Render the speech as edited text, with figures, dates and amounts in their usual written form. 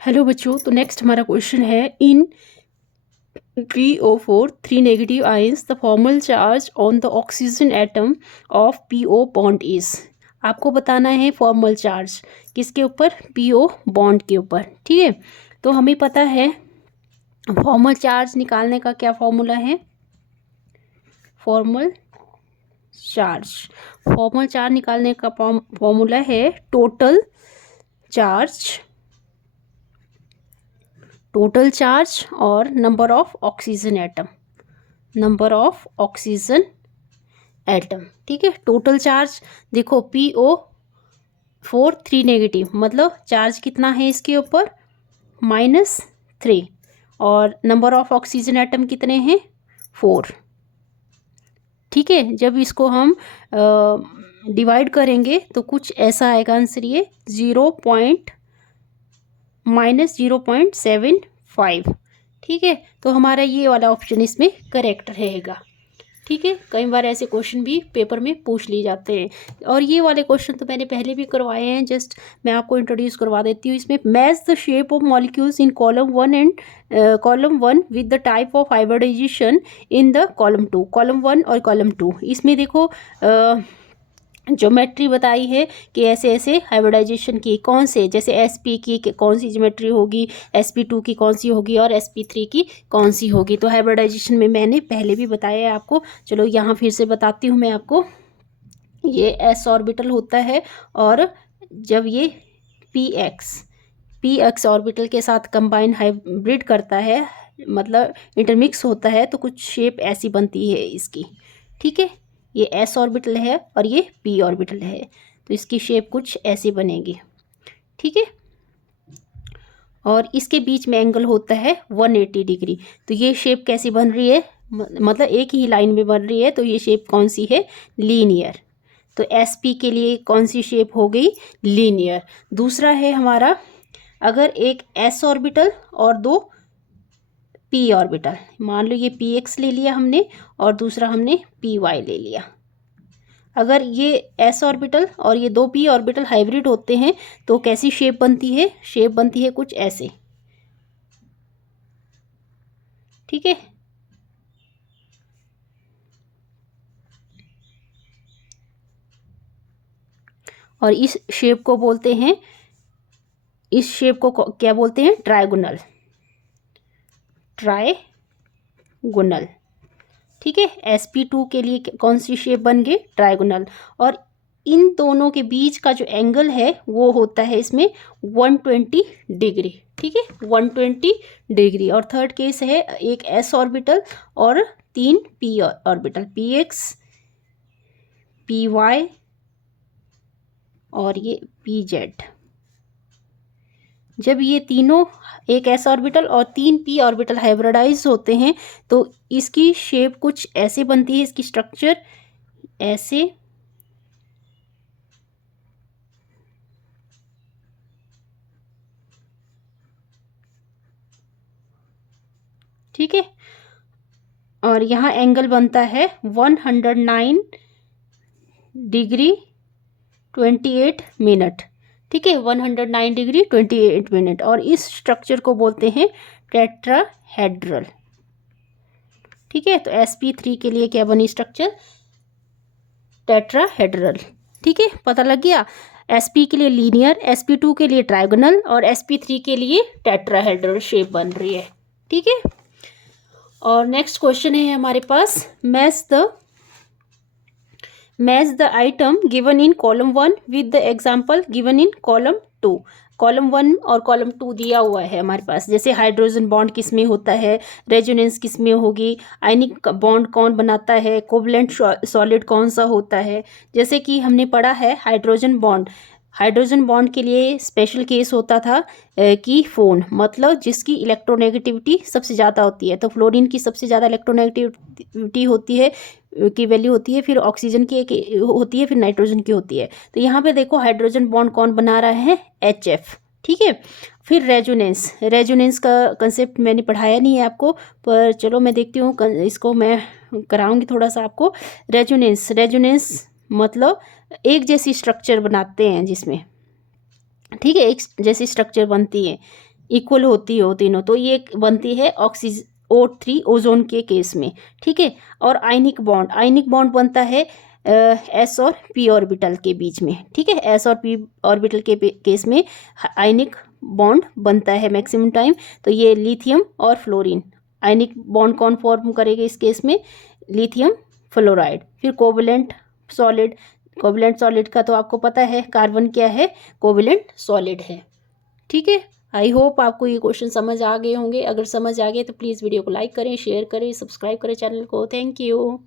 Hello बच्चों, तो next हमारा क्वेश्चन है इन PO4 3 negative ions the formal charge on the oxygen atom of PO bond is. आपको बताना है फॉर्मल चार्ज किसके ऊपर, PO बॉन्ड के ऊपर। ठीक है, तो हमें पता है फॉर्मल चार्ज निकालने का क्या फॉर्मूला है। फॉर्मल चार्ज निकालने का फॉर्मूला है टोटल चार्ज और नंबर ऑफ ऑक्सीजन एटम। ठीक है, टोटल चार्ज देखो PO4 3 नेगेटिव, मतलब चार्ज कितना है इसके ऊपर, -3, और नंबर ऑफ ऑक्सीजन एटम कितने हैं, 4। ठीक है, जब इसको हम डिवाइड करेंगे तो कुछ ऐसा आएगा आंसर, ये -0.75। ठीक है, तो हमारा ये वाला ऑप्शन इसमें करेक्ट रहेगा। ठीक है, कई बार ऐसे क्वेश्चन भी पेपर में पूछ लिए जाते हैं, और ये वाले क्वेश्चन तो मैंने पहले भी करवाए हैं, जस्ट मैं आपको इंट्रोड्यूस करवा देती हूँ। इसमें match the shape of molecules in column 1 with the type of hybridisation in the column 2। Column 1 और कॉलम 2, इसमें देखो ज्योमेट्री बताई है कि ऐसे ऐसे हाइब्रिडाइजेशन की कौन से, जैसे sp की कौन सी ज्योमेट्री होगी, sp2 की कौन सी होगी और sp3 की कौन सी होगी। तो हाइब्रिडाइजेशन में मैंने पहले भी बताया है आपको, चलो यहाँ फिर से बताती हूँ मैं आपको। ये s ऑर्बिटल होता है, और जब ये px ऑर्बिटल के साथ कंबाइन हाइब्रिड करता है, मतलब इंटरमिक्स होता है, तो कुछ शेप ऐसी बनती है इसकी। ठीक है, ये s ऑर्बिटल है और ये p ऑर्बिटल है, तो इसकी शेप कुछ ऐसी बनेगी। ठीक है, और इसके बीच में एंगल होता है 180 डिग्री। तो ये शेप कैसी बन रही है, मतलब एक ही लाइन में बन रही है, तो ये शेप कौन सी है, लीनियर। तो sp के लिए कौन सी शेप हो गई, लीनियर। दूसरा है हमारा, अगर एक s ऑर्बिटल और दो p ऑर्बिटल, मान लो ये px ले लिया हमने और दूसरा हमने py ले लिया, अगर ये s ऑर्बिटल और ये दो p ऑर्बिटल हाइब्रिड होते हैं तो कैसी शेप बनती है, शेप बनती है कुछ ऐसे। ठीक है, और इस शेप को बोलते हैं, इस शेप को क्या बोलते हैं, ट्रायगोनल। ठीक है, sp2 के लिए कौन सी शेप बन गई, ट्रायगोनल। और इन दोनों के बीच का जो एंगल है वो होता है इसमें 120 डिग्री। ठीक है, 120 डिग्री। और थर्ड केस है एक s ऑर्बिटल और 3 p ऑर्बिटल, px py और ये pz। जब ये तीनों, एक s ऑर्बिटल और 3 p ऑर्बिटल हाइब्रिडाइज होते हैं तो इसकी शेप कुछ ऐसे बनती है, इसकी स्ट्रक्चर ऐसे। ठीक है, और यहाँ एंगल बनता है 109 डिग्री 28 मिनट। ठीक है, 109 डिग्री 28 मिनट, और इस स्ट्रक्चर को बोलते हैं टेट्राहेड्रल। ठीक है, तो sp3 के लिए क्या बनी स्ट्रक्चर, टेट्राहेड्रल। ठीक है, पता लग गया। sp के लिए लीनियर, sp2 के लिए ट्रायगोनल और sp3 के लिए टेट्राहेड्रल शेप बन रही है। ठीक है, और नेक्स्ट क्वेश्चन है हमारे पास, match the item given in column 1 with the example given in column 2। Column 1 और कॉलम 2 दिया हुआ है हमारे पास, जैसे हाइड्रोजन बॉन्ड किस में होता है, रेजोनेंस किस में होगी, आयनिक बॉन्ड कौन बनाता है, कोवलेंट सॉलिड कौन सा होता है। जैसे कि हमने पढ़ा है हाइड्रोजन बॉन्ड के लिए स्पेशल केस होता था कि फोन, मतलब जिसकी इलेक्ट्रोनेगेटिविटी सबसे ज़्यादा होती है। तो फ्लोरीन की सबसे ज़्यादा इलेक्ट्रोनेगेटिविटी होती है, की वैल्यू होती है, फिर ऑक्सीजन की एक होती है, फिर नाइट्रोजन की होती है। तो यहाँ पे देखो हाइड्रोजन बॉन्ड कौन बना रहा है, HF। ठीक है, फिर रेजोनेंस का कंसेप्ट मैंने पढ़ाया नहीं है आपको, पर चलो मैं देखती हूँ, इसको मैं कराऊंगी थोड़ा सा आपको। रेजोनेंस मतलब एक जैसी स्ट्रक्चर बनाते हैं जिसमें, ठीक है, एक जैसी स्ट्रक्चर बनती है। इक्वल होती हो तीनों, तो ये बनती है ऑक्सीजन O3 ओजोन के केस में, ठीक है। और आयनिक बॉन्ड बनता है एस और पी ऑर्बिटल के बीच में, ठीक है। एस और पी ऑर्बिटल के केस में आयनिक बॉन्ड बनता है मैक्सिमम टाइम। तो ये लिथियम और फ्लोरीन, आयनिक बॉन्ड कौन फॉर्म करेगा इस केस में? Lithium fluoride. फिर कोवलेंट सॉलिड का तो आपको पता है, कार्बन क्या है? कोवलेंट सॉलिड है, ठीक है। आई होप आपको ये क्वेश्चन समझ आ गए होंगे। अगर समझ आ गए तो प्लीज़ वीडियो को लाइक करें, शेयर करें, सब्सक्राइब करें चैनल को। Thank you.